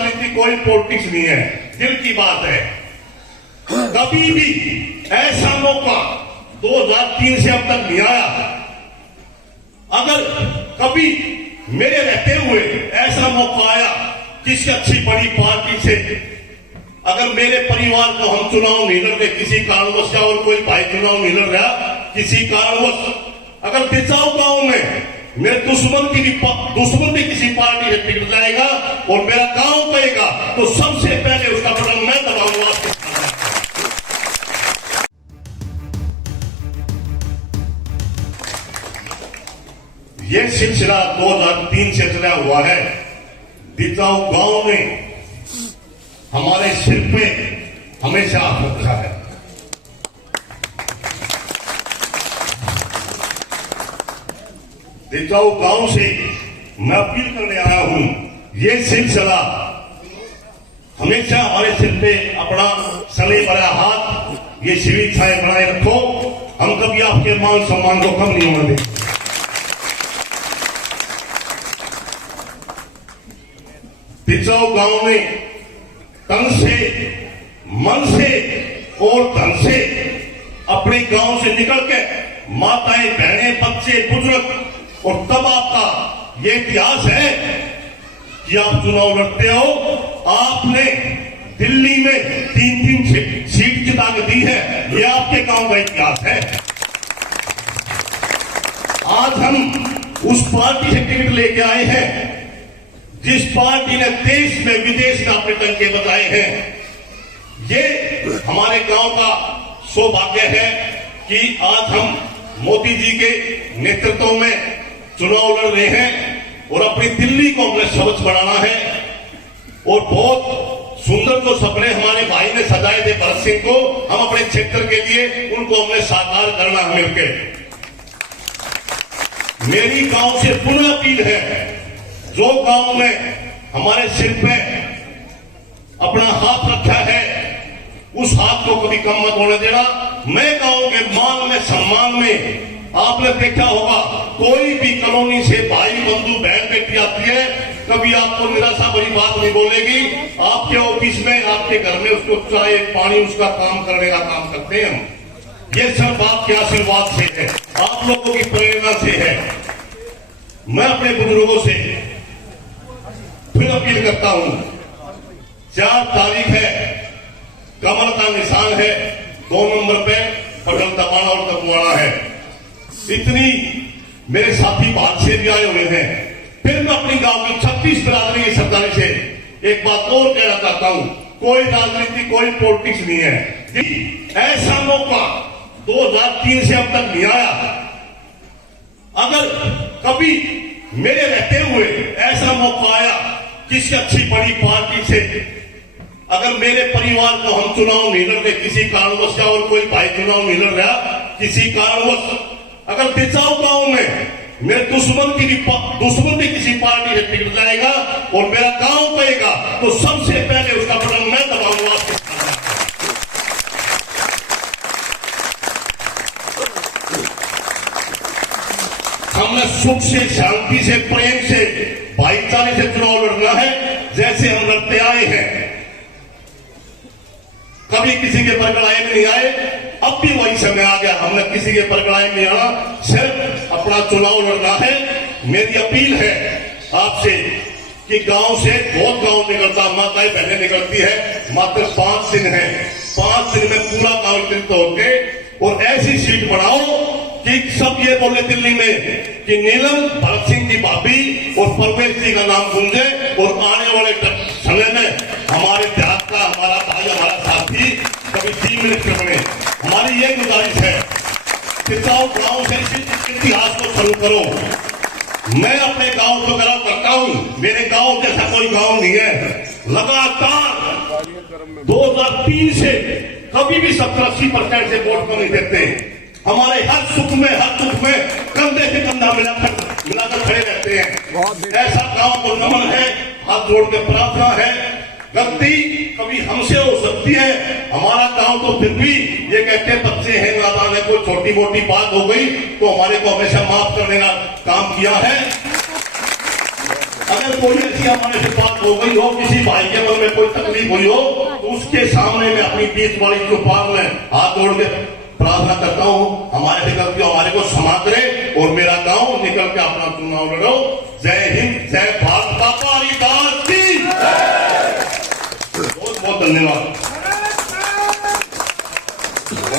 राजनीति कोई पॉलिटिक्स नहीं है, दिल की बात है। कभी भी ऐसा मौका 2003 से अब तक नहीं आया। अगर कभी मेरे रहते हुए ऐसा मौका आया किसी अच्छी बड़ी पार्टी से, अगर मेरे परिवार को हम चुनाव नहीं लड़ रहे किसी कारणवश, या और कोई भाई चुनाव नहीं लड़ रहा किसी कारणवश, अगर दिचाऊ गांव में मेरे दुश्मन भी किसी पार्टी से टिकट जाएगा और मेरा गांव कहेगा, तो सबसे पहले उसका बटन मैं दबाऊंगा। ये सिलसिला 2003 से चला हुआ है। दिचाऊ गांव ने हमारे सिर पे हमेशा हाथ रखा है। दिचाऊ गांव से मैं अपील करने आया हूं, ये सिलसिला हमेशा हमारे सिर पे अपना सने भरा हाथ, ये शिविर छाए बनाए रखो। हम कभी आपके मान सम्मान को कम नहीं होने देंगे। दिचाऊ गांव में तन से, मन से और धन से अपने गांव से निकल के माताएं, बहनें, बच्चे, बुजुर्ग, और तब आपका ये इतिहास है कि आप चुनाव लड़ते हो। आपने दिल्ली में 3-3 सीट जिता के दी है, ये आपके गांव का इतिहास है। आज हम उस पार्टी से टिकट लेके आए हैं जिस पार्टी ने देश में विदेश में अपने टंके बजाए हैं। ये हमारे गांव का सौभाग्य है कि आज हम मोदी जी के नेतृत्व में चुनाव लड़ रहे हैं और अपनी दिल्ली को हमने स्वच्छ बनाना है। और बहुत सुंदर जो सपने हमारे भाई ने सजाए थे भरत सिंह को, हम अपने क्षेत्र के लिए उनको हमने साकार करना है मिलकर। मेरी गांव से पुनः अपील है, जो गांव में हमारे सिर पे अपना हाथ रखा है, उस हाथ को कभी कम मत होने देना। मैं गांव के मान में, सम्मान में, आपने देखा होगा कोई भी कॉलोनी से भाई, बंधु, बहन, बेटी आती है, कभी आपको निराशा भरी बात नहीं बोलेगी। आपके ऑफिस में, आपके घर में उसको चाय पानी, उसका काम करने का काम करते हैं हम। ये सब आपके आशीर्वाद से है, आप लोगों की प्रेरणा से है। मैं अपने बुजुर्गों से फिर अपील करता हूं, 4 तारीख है, कमल का निशान है, 2 नंबर पे बटन दबाना और दबवाना है। इतनी मेरे साथी बात से भी आए हुए हैं। फिर मैं अपनी गांव की 36 बिरादरी की सरदारी से एक बात और कहना चाहता हूं, कोई राजनीति कोई पॉलिटिक्स नहीं है। ऐसा मौका 2003 से अब तक नहीं आया। अगर कभी मेरे रहते हुए ऐसा मौका आया किसी अच्छी बड़ी पार्टी से, अगर मेरे परिवार को हम चुनाव नहीं लड़ रहे किसी कारणवश, या और कोई भाई चुनाव नहीं लड़ रहा किसी कारणवश, अगर दिचाऊ गांव में मेरे दुश्मन भी किसी पार्टी से टिकट जाएगा और मेरा गांव कहेगा, तो सबसे पहले उसका बटन मैं दबाऊंगा। हमने सुख से, शांति से, प्रेम से, भाईचारे से चुनाव लड़ना है, जैसे हम लड़ते आए हैं। कभी किसी के परगड़ाए में नहीं आए, अब भी वही समय आ गया, हमने किसी के परगड़ाए में आना, सिर्फ अपना चुनाव लड़ना है। मेरी अपील है आपसे कि गांव से बहुत गांव निकलता, माताएं बहनें निकलती है, मात्र 5 दिन है, 5 दिन में पूरा गांव एकत्रित होके और ऐसी सीट बनाओ कि सब ये बोले दिल्ली में कि नीलम, भरत सिंह की भाभी और परवेश जी का नाम गूंजे, और आने वाले समय में हमारे देहात का हमारा भाई, हमारा साथी कभी चीफ मिनिस्टर बने। हमारी ये गुजारिश है, दिचाऊ गांव से इतिहास को शुरू करो। मैं अपने गांव को गर्व करता हूं, मेरे गांव जैसा कोई गांव नहीं है। लगातार 2003 से कभी भी 70-80% से वोट को नहीं देते। हमारे हर सुख में, हर दुख में कंधे से कंधा मिलाकर खड़े रहते हैं। ऐसा गांव को नमन है, हाथ जोड़ के प्रार्थना है। गलती कभी हमसे हो सकती है, हमारा गांव तो फिर भी ये कहते हैं बच्चे हैं, नादान है, कोई छोटी मोटी बात हो गई तो हमारे को हमेशा माफ करने का काम किया है। अगर कोई ऐसी हमारे से बात हो गई हो किसी भाई के में कोई तकलीफ हुई हो तो उसके सामने मैं अपनी 20 वाली चौपाल में हाथ जोड़ के प्रार्थना करता हूं, हमारे निकल के हमारे को क्षमा करे और मेरा गांव निकल के अपना चुनाव लड़ो। जय हिंद, जय भारत माता की। बहुत बहुत धन्यवाद।